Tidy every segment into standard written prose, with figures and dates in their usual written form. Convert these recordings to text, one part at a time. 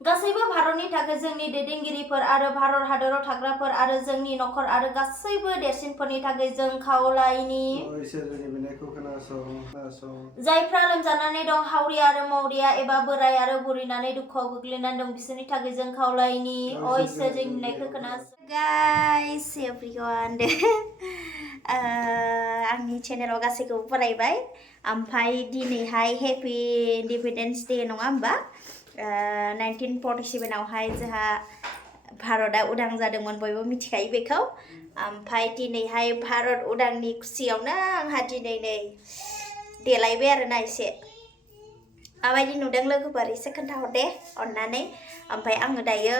गासैबो भारतनि थाखाय जोंनि दैदेनगिरिफोर आरो भारत हादराव थाग्राफोर आरो जोंनि नखर आरो गासैबो देरसिनफोरनि थाखाय जों खावलायनि जायफ्रा लोमजानानै दं हावरिया आरो मावरिया एबा बोराय आरो बुरैनानै दुखुआव गोग्लैनानै दं बिसोरनि थाखाय जों खावलायनि इसोर जोंनि बुंनायखौ खोनासं गाइस एभरिवान आंनि चेनेलाव गासैखौबो फरायबाय ओमफ्राय दिनैहाय हेपि इन्डिपेन्डेन्स डे नङा होमबा 1947 आवहाय जोंहा भारतआ उदां जादोंमोन बयबो मिथिखायो बेखौ ओमफ्राय दिनैहाय भारत उदांनि खुसियावनो आंहा दिनै नै देलायबाय आरोना एसे माबायदि नुदों लोगोफोर एसे खोन्थाहर दे अननानै ओमफ्राय आङो दायो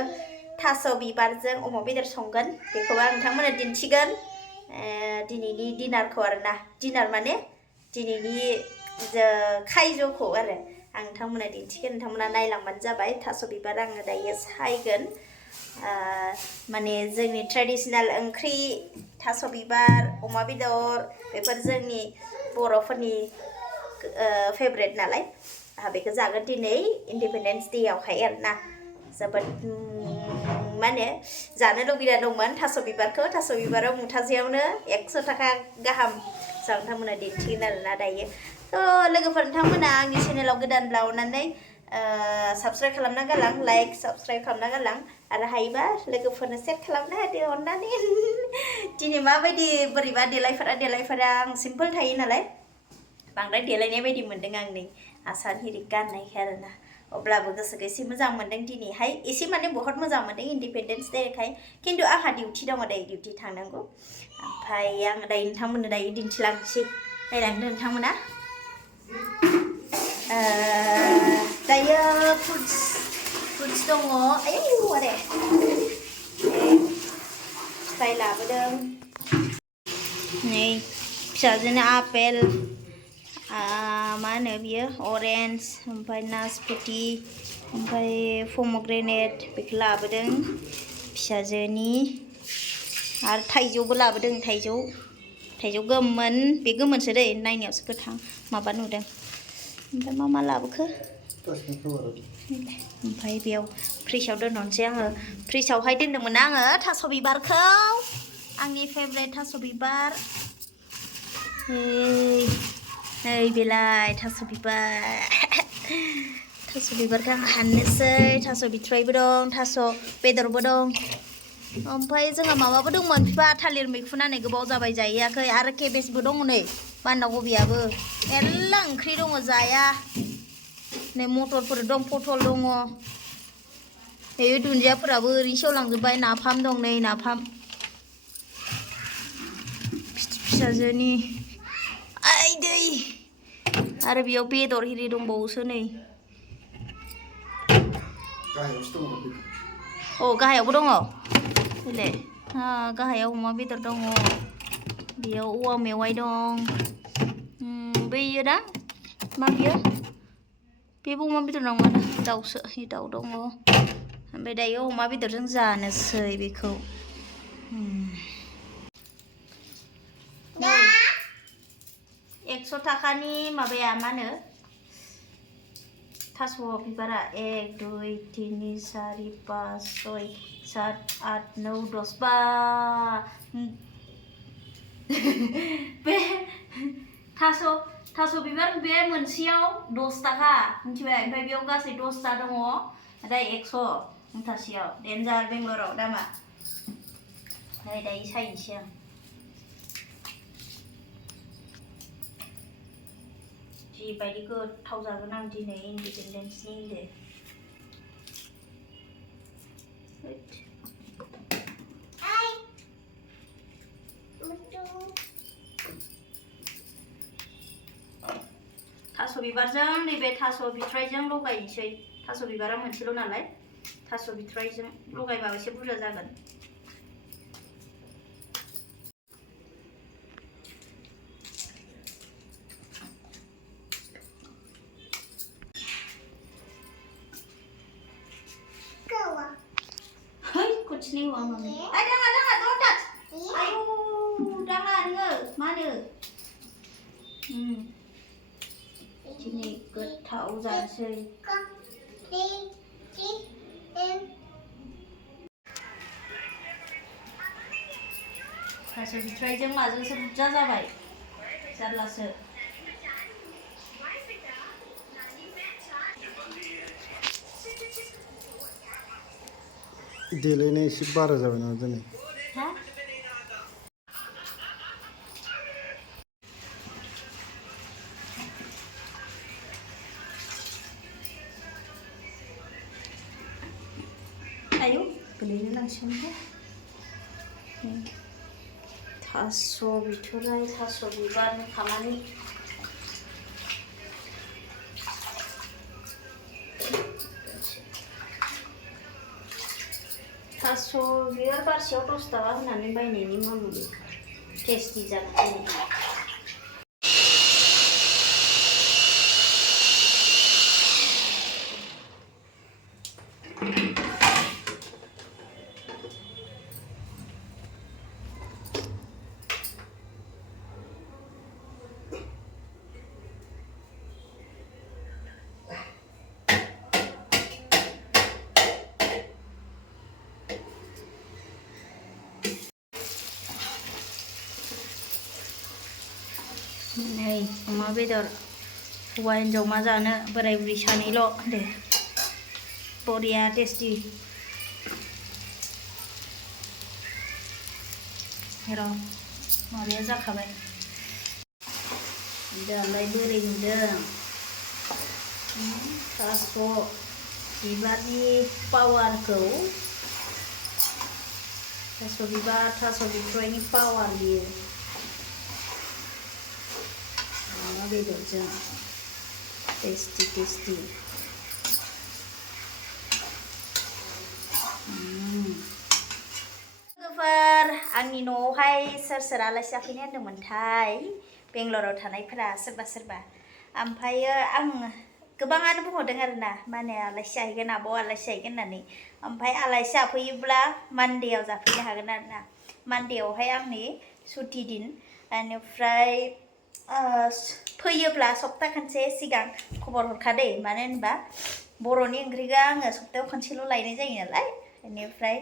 थास' बिबारजों अमा बेदर संगोन बेखौबो आं नोंथांमोननो दिन्थिगोन दिनैनि डिनारखौ आरोना डिनार माने दिनैनि खायज'खौ आरो आं नोंथांमोननो दिन्थिगोन नोंथांमोना नायलांबानो जाबाय थास' बिबार आङो दायो सायगोन माने जोंनि ट्रेडिशनेल ओंख्रि थास' बिबार अमा बेदर बेफोर जोंनि बर'फोरनि फेभरेट नालाय आंहा बेखौ जागोन दिनै इन्डिपेन्डेन्स डे आवहाय आरोना जोबोद माने जानो लुगैना दंमोन थास' बिबारखौ थास' बिबाराव मुथासेयावनो 100 थाखा गाहाम जों नोंथांमोना दिन्थिगोन आरोना दायो थ' लोगोफोर नोंथांमोना आंनि चेनेलाव गोदानब्ला अननानै साबस्क्राइब खालामना गालां लाइक साबस्क्राइब खालामना गालां आरो हायोबा लोगोफोरनो सेयार खालामना होदो अननानै दिनै माबायदि बोरैबा देलायफोरा आं सिम्पोल थायो नालाय बांद्राय देलायनाय बायदि मोन्दों आं नै आसान हिरि गाननायखाय आरोना अब्लाबो गोसोखौ एसे मोजां मोन्दों दिनैहाय एसे माने बहुत मोजां मोन्दों इन्डिपेन्डेन्स डेखाय खिन्थु आंहा डिउटि दङ दायो डिउटि थांनांगौ ओमफ्राय आङो दायो नोंथांमोननो दायो दिन्थिलांसै नायलांदो नोंथांमोना दायो फ्रुट्स दङ आयौ आरे फिथाइ लाबोदों नै फिसाजोनो आपेल मा होनो बियो अरेन्ज ओमफ्राय नासपति ओमफ्राय पमग्रेनेट बेखौ लाबोदों फिसाजोनि आरो थाइजौबो लाबोदों थाइजौ गोमोन बे गोमोनसो दै नायनायावसो गोथां माबा नुदों ओमफ्राय मा लाबोखो ओमफ्राय बेयाव फ्रिजआव दोनहरनोसै आङो फ्रिजआवहाय दोनदोंमोन आङो थास' बिबारखौ आंनि फेभरेट थास' बिबार नै बेलाय थास' बिबारखौ आं हाननोसै थास' बिथराइबो दं थास' बेदरबो दं ओमफ्राय जोंहा माबाबो दंमोन बिफा थालिर मैखुनानै गोबाव जाबाय जाहैयाखै आरो केबेजबो दङ नै बान्दा कबियाबो मेरला ओंख्रि दङ जाया नै मटरफोर दं पटल दङ नै दुन्दियाफोराबो ओरैनो सेवलांजोब्बाय नाफाम दं नै नाफाम फिसाजोनि आइ दै आरो बेयाव बेदर हिरि दंबावोसो नै गाहायावबो दङ फैलाय गाहायाव अमा बेदर दङ बेयाव औवा मेवाइ दं बैयो ना मा बियो बेबो अमा बेदर नङा दाउसो दाउ दङ ओमफ्राय दायो अमा बेदरजों जानोसै बेखौ 100 थाखानि माबाया मा होनो थास' बिबारा 1 2 3 4 5 6 7 8 9 10 बा बे थास' बिबार बे मोनसेयाव 10 थाखा मिथिबाय ओमफ्राय बेयाव गासै 10ता दङ नाथाय 100 मुथासेयाव डेन्जार बेंगलराव दामा नै दायो सायनोसै आं जिबायदि गोथाव जागोन आं दिनै इन्डिपेन्डेन्सनि डे थास' बिबारजों नैबे थास' बिथराइजों लगायनोसै थास' बिबारा मोनसेल' नालाय थास' बिथराइजों लगायबा एसे बुरजा जागोन कुछ नहीं हुआ मम्मी अरे दांगा don't touch ayo दांगा नोङो मा होनो दिनै गोथाव जानोसै थास' बिथराइजों माजोंसो बुरजा जाबाय जारलासो देलायनाय एसे बारा जाबाय नामा दिनै आयौ गोलैनो नांसिगोनथ' थास' बिथराइ थास' बिबारनि खामानि थास' बिबार बारसेयाव 10 थाखा होनानै बायनायनि मा मुलि टेस्टि जागोन नै अमा बेदर हौवा हिन्जाव मा जानो बोराय बुरि सानैल' दे बरिया टेस्टि र' माबाया जाखाबाय दालाय बोरै नुदों थास' बिबारनि पावारखौ थास' बिबार थास' बिथराइनि पावार बियो अमा बेदरजों टेस्टि टेस्टि लोगोफोर आंनि न'आवहाय सोर सोर आलासि जाफैनो होनदोंमोनथाय बेंगलराव थानायफोरा सोरबा सोरबा ओमफ्रायो आं गोबाङानो बुंहरदों आरोना माने आलासि जाहैगोन आब' आलासि जाहैगोन होननानै ओमफ्राय आलासि जाफैयोब्ला मानदेयाव जाफैनो हागोन आरोना मानदेयावहाय आंनि सुथि दिन बेनिफ्राय फैयोब्ला सप्ता खनसे सिगां खबर हरखादे मानो होनबा बर'नि ओंख्रिखौ आङो सप्तायाव खनसेल' लायनाय जायो नालाय बेनिफ्राय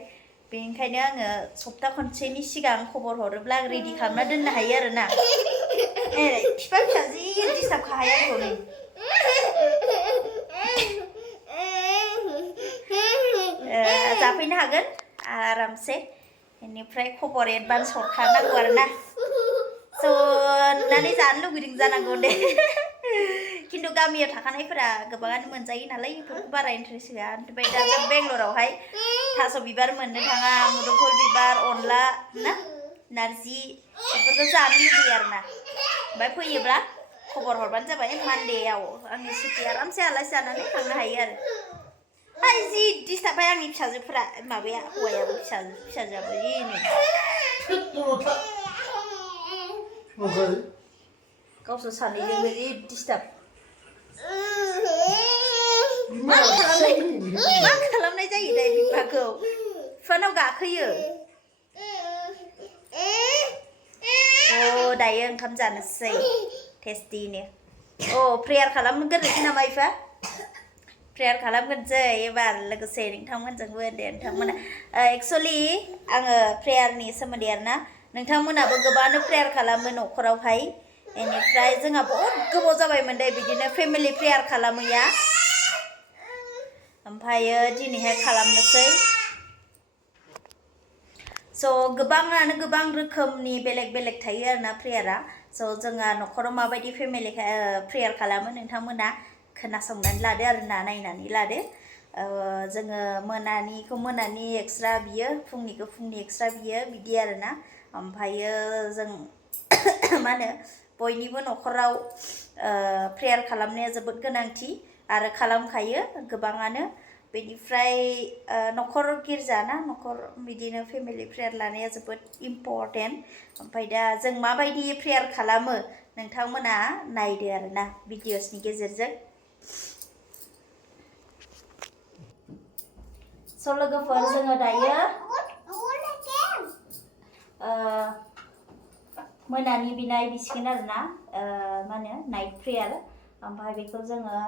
बेनिखायनो आङो सप्ता खनसेनि सिगां खबर हरोब्ला आं रेडि खालामना दोननो हायो आरोना बिफा फिसा जि डिस्टार्ब खाहाय आंखौ नै जाफैनो हागोन आरामसे बेनिफ्राय खबर एडभान्स हरखानांगौ आरोना सन्नानै जानो लुगैदों जानांगौ दे खिन्थु गामियाव थाखानायफोरा गोबाङानो मोनजायो नालाय बेफोरखौ बारा इन्टारेस्ट होआ ओमफ्राय दा जों बेंगलरावहाय थास' बिबार मोननो थाङा मुदुमफुल बिबार अनला ना नारजि बेफोरखौ जानो लुगैयो आरोना ओमफ्राय फैयोब्ला खबर हरबानो जाबाय मानदेयाव आंनि सुथि आरामसे आलासि जानानै थांनो हायो आरो हाय जि डिस्टार्बहाय आंनि फिसाजोफोरा माबाया हौवायाबो फिसाजोआबो गावसोर सानैजोंबो जि डिस्टार्ब मा खालामनाय जायो दा बिफाखौ बिफानाव गाखोयो दायो ओंखाम जानोसै टेस्टिनो प्रेयार खालामग्रोनोसै नामा बिफा प्रेयार खालामग्रोनोसै एबार लोगोसे नोंथांमोनजोंबो दे नोंथांमोना एक्सुवेलि आङो प्रेयारनि सोमोन्दै आरोना नोंथांमोनाबो गोबाङानो प्रेयार खालामो न'खरावहाय बेनिफ्राय जोंहा बहुद गोबाव जाबायमोन दे बिदिनो फेमिलि प्रेयार खालामैया ओमफ्रायो दिनैहाय खालामनोसै गोबाङानो गोबां रोखोमनि बेलेग बेलेग थायो आरोना प्रेयारा जोंहा न'खराव माबायदि फेमिलि प्रेयार खालामो नोंथांमोना खोनासंनानै लादो आरोना नायनानै लादो जोङो मोनानिखौ मोनानि एक्सट्रा बियो फुंनिखौ फुंनि एक्सट्रा बियो बिदि आरोना ओमफ्रायो जों मा होनो बयनिबो न'खराव प्रेयार खालामनाया जोबोद गोनांथि आरो खालामखायो गोबाङानो बेनिफ्राय न'खर गिर्जा ना न'खर बिदिनो फेमिलि प्रेयार लानाया जोबोद इम्परटेन्ट ओमफ्राय दा जों माबायदि प्रेयार खालामो नोंथांमोना नायदो आरोना भिडिअसनि गेजेरजों लोगोफोर जोङो दायो मोनानि बिनाय बिसिगोन आरोना मा होनो नाइट प्रेयार ओमफ्राय बेखौ जोङो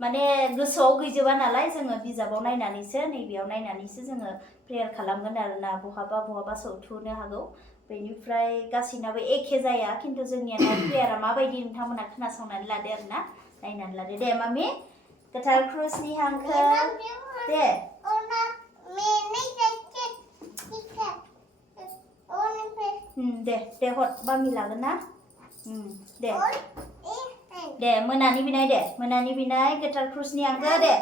माने गोसोआव गैजोबा नालाय जोङो बिजाबाव नायनानैसो नैबेयाव नायनानैसो जोङो प्रेयार खालामगोन आरोना बहाबा सौथुनो हागौ बेनिफ्राय गासैनाबो एखे जाया खिन्थु जोंनिया प्रेयारा माबायदि नोंथांमोना खोनासंनानै लादो आरोना नायनानै लादो दे मामि गोथार क्रुसनि हांखो दे दे हर मामि लागोन ना दे मोनानि बिनाय गोथार क्रुसनि हांखो दे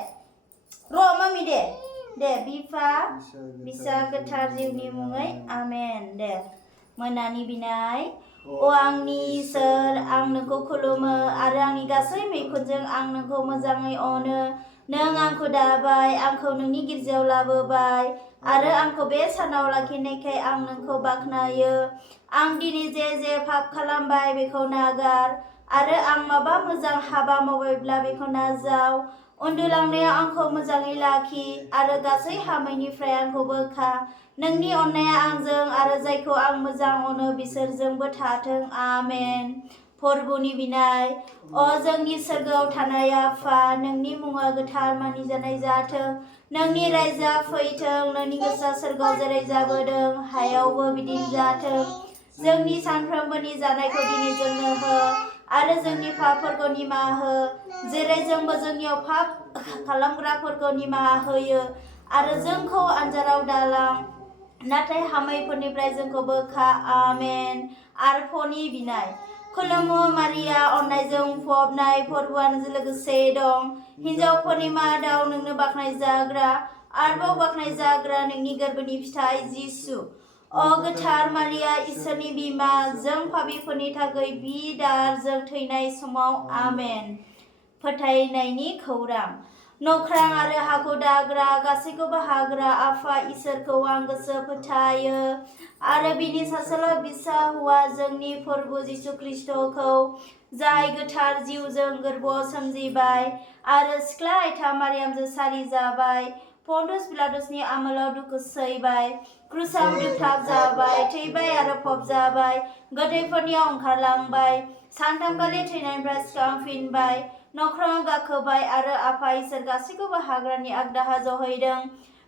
र' मामि दे बिफा बिसा गोथार जिउनि मुङै आमेन दे मोनानि बिनाय अ आंनि इसोर आं नोंखौ खुलुमो आरो आंनि गासै मैखुनजों आं नोंखौ मोजाङै अनो नों आंखौ दाबाय आंखौ नोंनि गिर्जायाव लाबोबाय आरो आंखौ बे सानाव लाखिनायखाय आं नोंखौ बाख्नायो आं दिनै जे पाप खालामबाय बेखौ नागार आरो आं माबा मोजां हाबा मावबायब्ला बेखौ नाजाव उन्दुलांनायाव आंखौ मोजाङै लाखि आरो गासै हामैनिफ्राय आंखौ बोखा नोंनि अननाया आंजों आरो जायखौ आं मोजां अनो बिसोरजोंबो थाथों आमेन फोरबुनि बिनाय अ जोंनि सोरगोआव थानाय आफा नोंनि मुङा गोथार मानिजानाय जाथों नोंनि रायजोआ फैथों नोंनि गोसोआ सोरगोआव जेरै जाबोदों हायावबो बिदिनो जाथों जोंनि सानफ्रोमबोनि जानायखौ दिनै जोंनो हो आरो जोंनि पापफोरखौ निमाहा हो जेरै जोंबो जोंनियाव पाप खालामग्राफोरखौ निमाहा होयो आरो जोंखौ आनजादाव दालां नाथाय हामैफोरनिफ्राय जोंखौ बोखा आमेन आरफनि बिनाय खुलुमो मारिया अननायजों बुंफबनाय फोरबुआ नोंजों लोगोसे दं हिन्जावफोरनि मादाव नोंनो बाख्नायजाग्रा आरोबाव बाख्नायजाग्रा नोंनि गोरबोनि फिथाइ जिसु अ गोथार मारिया इसोरनि बिमा जों पापिफोरनि थाखाय बिदार जों थैनाय समाव आमेन फोथायनायनि खौरां नख्रां आरो हाखौ दाग्रा गासैखौबो हाग्रा आफा इसोरखौ आं गोसो फोथायो आरो बिनि सासेल' बिसा हौवा जोंनि फोरबु जिसु ख्रिस्ट'खौ जाय गोथार जिउजों गोरबोआव सोमजिबाय आरो सिख्ला आयथा मारियामजों सारि जाबाय पन्टुस पिलातुसनि आमोलाव दुखु सैबाय क्रुसाव दुथाब जाबाय थैबाय आरो फबजाबाय गोथैफोरनियाव ओंखारलांबाय सानथामखालि थैनायनिफ्राय सिखांफिनबाय नख्राङाव गाखोबाय आरो आफा इसोर गासैखौबो हाग्रानि आगदाहा जहैदों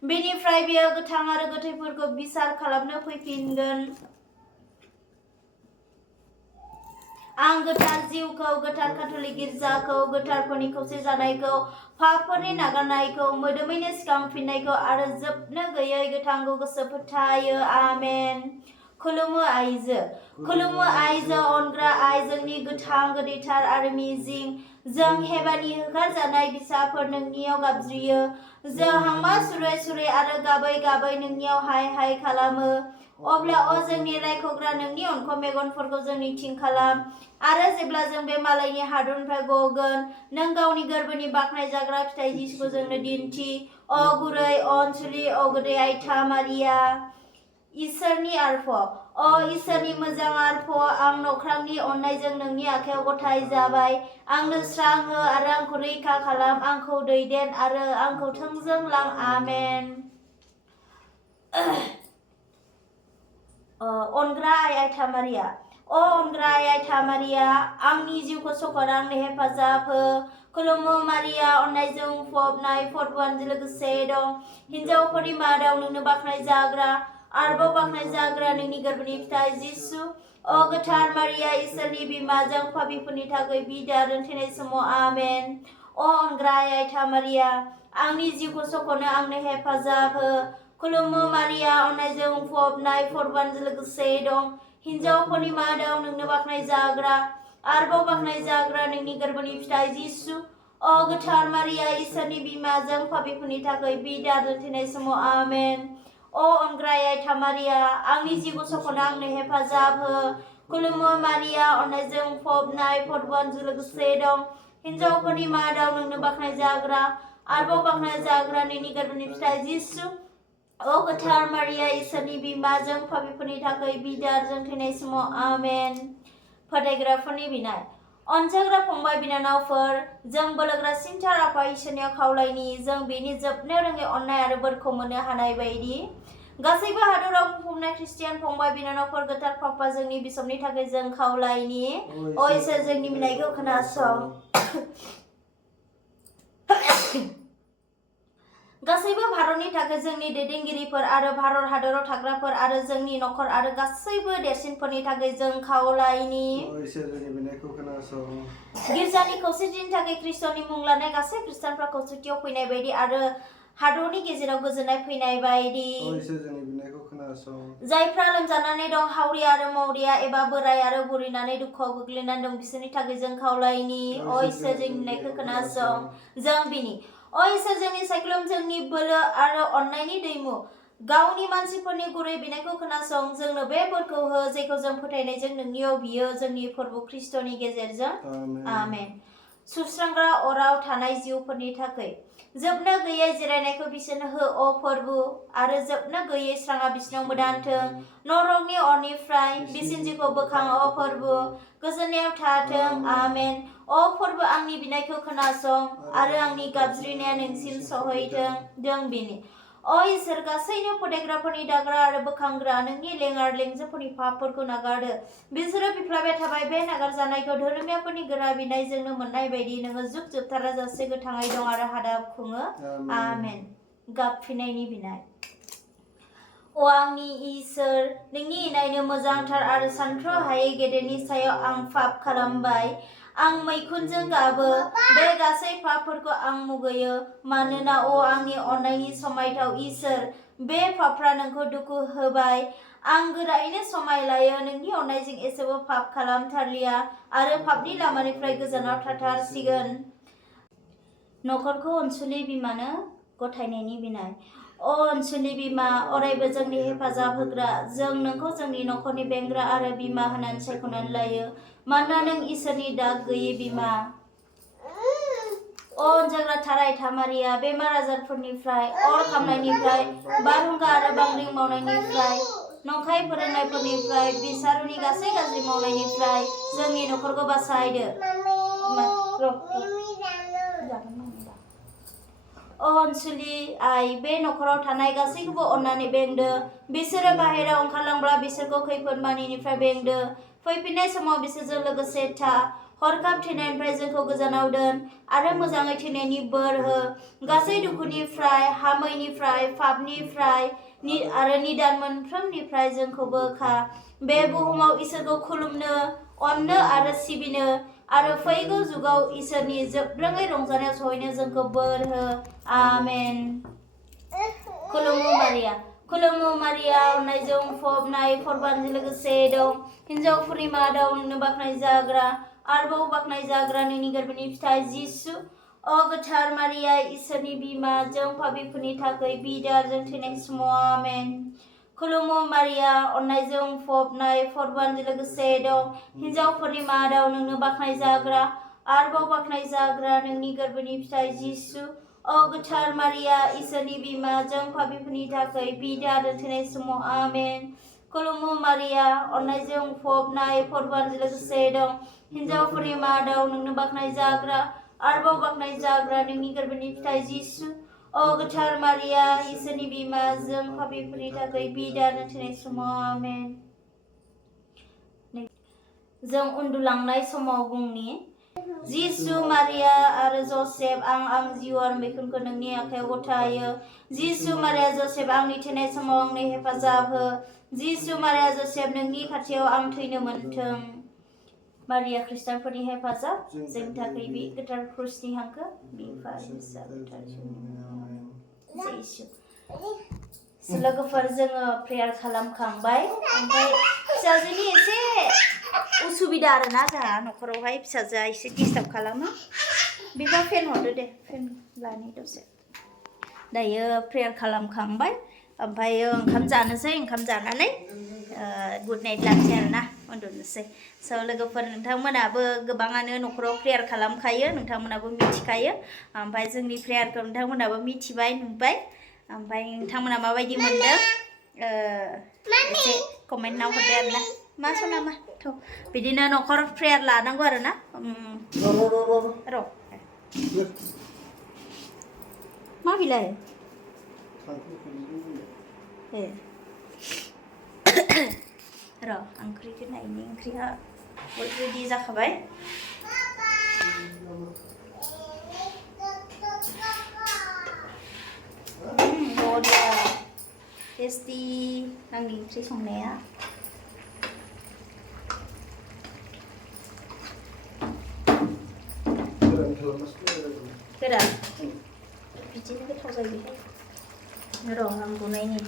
बेनिफ्राय बियो गोथां आरो गोथैफोरखौ बिसार खालामनो फैफिनगोन आं गोथार जिउखौ गोथार काथलिक गिर्जाखौ गोथारफोरनि खौसे जानायखौ पापफोरनि नागारनायखौ मोदोमैनो सिखांफिननायखौ आरो जोबनो गैयै गोथांखौ गोसो फोथायो आमेन खुलुमो आइजो अनग्रा आइ जोंनि गोथां गोदैथार आरो मिजिं जों हेबानि होखारजानाय बिसाफोर नोंनियाव गाबज्रियो जों हांमा सुरै आरो गाबै नोंनियाव हाय खालामो अब्ला जोंनि रायख'ग्रा नोंनि अनख मेगनफोरखौ जोंनिथिं खालाम आरो जेब्ला जों बे मालायनि हादरनिफ्राय गगोन नों गावनि गोरबोनि बाख्नायजाग्रा फिथाइ जिसुखौ जोंनो दिन्थि अ गुरै अनसुलि अ गोदै आयथा मारिया इसोरनि आरफ इसोरनि मोजां आरफ आं नख्रांनि अननायजों नोंनि आखायाव गथाय जाबाय आंनो स्रां हो आरो आंखौ रैखा खालाम आंखौ दैदेन आरो आंखौ थोंजों लां आमेन अनग्रा आयथा मारिया अनग्रा आयथा मारिया आंनि जिउखौ सखर आंनो हेफाजाब हो खुलुमो मारिया अननायजों बुंफबनाय फोरबुआ नोंजों लोगोसे दं हिन्जावफोरनि मादाव नोंनो बाख्नायजाग्रा आरोबाव बाख्नायजाग्रा नोंनि गोरबोनि फिथाइ जिसु अ गोथार मारिया इसोरनि बिमाजों पापिफोरनि थाखाय बिदा थैनाय समाव आमेन अनग्रा आयथा मारिया आंनि जिउखौ सखनो आंनो हेफाजाब हो खुलुमो मारिया अननायजों बुंफबनाय फोरबुआ नोंजों लोगोसे दं हिन्जावफोरनि मादाव नोंनो बाख्नायजाग्रा आरोबाव बाख्नायजाग्रा नोंनि गोरबोनि फिथाइ जिसु अ गोथार मारिया इसोरनि बिमाजों पापिफोरनि थाखाय बिदा थैनाय समाव आमेन अनग्रा आयथा मारिया आंनि जिउखौ सखनो आंनो हेफाजाब हो खुलुमो मारिया अननायजों बुंफबनाय फोरबुआ नोंजों लोगोसे दं हिन्जावफोरनि मादाव नोंनो बाख्नायजाग्रा आरोबाव बाख्नायजाग्रा नोंनि गोरबोनि फिथाइ जिसु अ गोथार मारिया इसोरनि बिमाजों पापिफोरनि थाखाय बिदारजों थैनाय समाव आमेन फोथायग्राफोरनि बिनाय अनजाग्रा फंबाय बिनानावफोर जों बोलोग्रा सिनथार आफा इसोरनियाव खावलायनि जों बेनि जोबनो रोङै अननाय आरो बोरखौ मोननो हानाय बायदि गासैबो हादराव बुंफबनाय ख्रिस्टियान फंबाय बिनानावफोर गोथार पापा जोंनि बिसबनि थाखाय जों खावलायनि इसोर जोंनि बिनायखौ खोनासं गासैबो भारतनि थाखाय जोंनि दैदेनगिरिफोर आरो भारत हादराव थाग्राफोर आरो जोंनि नखर आरो गासैबो देरसिनफोरनि थाखाय जों खावलायनि गिर्जानि खौसेथिनि थाखाय ख्रिस्ट'नि मुं लानाय गासै खृष्टानफ्रा खौसेथियाव फैनाय बायदि आरो हादरनि गेजेराव गोजोननाय फैनाय बायदि जायफ्रा लोमजानानै दं हावरिया आरो मावरिया एबा बोराय आरो बुरिनानै दुखुआव गोग्लैनानै दं बिसोरनि थाखाय जों खावलायनि इसोर जोंनि बिनायखौ खोनासं जों बिनि इसोर जोंनि सायख्लुम जोंनि बोलो आरो अननायनि दैमु गावनि मानसिफोरनि गुरै बिनायखौ खोनासं जोंनो बे बोरखौ हो जेखौ जों फोथायनायजों नोंनियाव बियो जोंनि प्रभु ख्रिस्ट'नि गेजेरजों आमेन सुस्रांग्रा अराव थानाय जिउफोरनि थाखाय जोबनो गैयै जिरायनायखौ बिसोरनो हो प्रभु आरो जोबनो गैयै स्राङा बिसोरनाव मोदानथों नरकनि अरनिफ्राय बिसिन जिउखौ बोखां प्रभु गोजोननायाव थाथों आमेन प्रभु आंनि बिनायखौ खोनासं आरो आंनि गाबज्रिनाया नोंसिम सहैथों जों बिनि इसोर गासैनो फोथायग्राफोरनि दाग्रा आरो बोखांग्रा नोंनि लेङार लेंजोफोरनि पापफोरखौ नागारदो बिसोरो बिफ्लाबाय थाबाय बे नागारजानायखौ धोरोमियाफोरनि गोरा बिनायजोंनो मोननाय बायदि नोङो जुग जोबथारा जासे गोथाङै दं आरो हादाब खुङो आमेन गाबफिननायनि बिनाय आंनि इसोर नोंनि इनायनो मोजांथार आरो सानथ्र' हायै गेदेरनि सायाव आं पाप खालामबाय आं मैखुनजों गाबो बे गासै पापफोरखौ आं मुगैयो मानोना आंनि अननायनि समायथाव इसोर बे पापफ्रा नोंखौ दुखु होबाय आं गोरायैनो समाय लायो नोंनि अननायजों एसेबो पाप खालामथारलिया आरो पापनि लामानिफ्राय गोजानाव थाथारसिगोन नखरखौ अनसुलि बिमानो गथायनायनि बिनाय अनसुलि बिमा अरायबो जोंनि हेफाजाब होग्रा जों नोंखौ जोंनि नखरनि बेंग्रा आरो बिमा होननानै सायख'नानै लायो मानोना नों इसोरनि दाग गैयै बिमा अनजाग्रा थाराय थामारिया बेमार आजारफोरनिफ्राय अर खामनायनिफ्राय बारहुंखा आरो बांग्रिं मावनायनिफ्राय नंखाय फोरोंनायफोरनिफ्राय बिसारुनि गासै गाज्रि मावनायनिफ्राय जोंनि नखरखौ बासायदो अनसुलि आइ बे नखराव थानाय गासैखौबो अननानै बेंदो बिसोरो बाहेरायाव ओंखारलांब्ला बिसोरखौ खैफोद मानिनिफ्राय बेंदो फैफिननाय समाव बिसोरजों लोगोसे था हरखाब थैनायनिफ्राय जोंखौ गोजानाव दोन आरो मोजाङै थैनायनि बोर हो गासै दुखुनिफ्राय हामैनिफ्राय पापनिफ्राय आरो निदान मोनफ्रोमनिफ्राय जोंखौ बोखा बे बुहुमाव इसोरखौ खुलुमनो अननो आरो सिबिनो आरो फैगौ जुगाव इसोरनि जोबरोङै रंजानायाव सहैनो जोंखौ बोर हो आमेन खुलुमु मारिया अननायजों फबनाय फरबानजों लोगोसे दं हिनजावफोरनि मादाव नोंनो बाख्नाय जाग्रा आरोबाव बाख्नाय जाग्रा नोंनि गोरबोनि फिथाइ जिसु गोथार मारिया इसोरनि बिमा जों पापिफोरनि थाखाय बिदारजों थैनाय समाव आमेन खुलुमु मारिया अननायजों फबनाय फरबानजों लोगोसे दं हिनजावफोरनि मादाव नोंनो बाख्नाय जाग्रा आरोबाव बाख्नाय जाग्रा नोंनि गोरबोनि फिथाइ जिसु गोथार मारिया इसोरनि बिमा जों पापिफोरनि थाखाय बिदारजों थैनाय समाव आमेन खुलुमु मारिया अननायजों फबनाय फरबानजों लोगोसे दं हिनजावफोरनि मादाव नोंनो बाख्नाय जाग्रा आरोबाव बाख्नाय जाग्रा नोंनि गोरबोनि फिथाइ जिसु गोथार मारिया इसोरनि बिमा जों पापिफोरनि थाखाय बिदारजों थैनाय समाव आमेन जों उन्दुलांनाय समाव बुंनि जिसु मारिया आरो जसेफ आं जिउ आरो मैखुनखौ नोंनि आखायाव गथायो जिसु मारिया जसेफ आंनि थैनाय समाव आंनो हेफाजाब हो जिसु मारिया जसेफ नोंनि खाथियाव आं थैनो मोनथों मारिया खृष्टानफोरनि हेफाजाब जोंनि थाखाय बे गोथार क्रुसनि हांखो लोगोफोर जोङो प्रेयार खालामखांबाय ओमफ्राय फिसाजोनि एसे उसुबिदा आरोना जोंहा नखरावहाय फिसाजोआ एसे डिस्टार्ब खालामो बिबा फेन हरदो दे फेन लानि दसे दायो प्रेयार खालामखांबाय ओमफ्राय ओंखाम जानोसै ओंखाम जानानै गुड नाइट लानोसै आरोना उन्दुनोसै स' लोगोफोर नोंथांमोनाबो गोबाङानो नखराव प्रेयार खालामखायो नोंथांमोनाबो मिथिखायो ओमफ्राय जोंनि प्रेयारखौ नोंथांमोनाबो मिथिबाय नुबाय ओमफ्राय नोंथांमोना माबायदि मोनदों एसे कमेन्टआव हरदो आरोना मा सना मा थ' बिदिनो नखर प्रेयार लानांगौ आरोना र' मा बिलाय र' ओंख्रिखौ नायनि ओंख्रिया अलरेडि जाखाबाय टेस्टि आंनि ओंख्रि संनाया गोरान बिदिनो गोथाव जायो बेहाय र' आं गुनायनि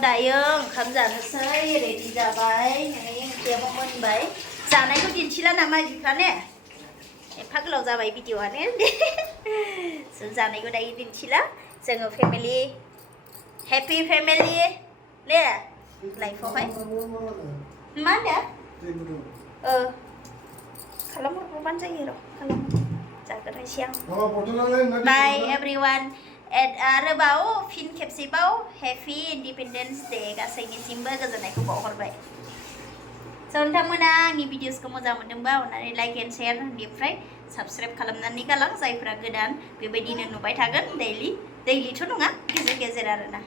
दायो ओंखाम जानोसै रेडि जाबाय नै ओंख्रियाबो मोनबाय जानायखौ दिन्थिला नामा बिफाने एफा गोलाव जाबाय भिडिअ'आनो जों जानायखौ दायो दिन्थिला जोङो फेमिलि हेपि फेमिलि ने लाइफआवहाय मा होनदों खालामहरबानो जायो र' खालाम जाग्रोनोसै आं बाय एभरिवान आरोबाव फिन खेबसेबाव हेपि इन्डिपेन्डेन्स डे गासैनिसिमबो गोजोननायखौ बावहरबाय नोंथांमोना आंनि भिडिअसखौ मोजां मोनदोंबा अननानै लाइक एन्ड शेयार निफ्राय साबस्क्राइब खालामनानै गालां जायफोरा गोदान बेबायदिनो नुबाय थागोन दैलिथ' नङा गेजेर गेजेर आरोना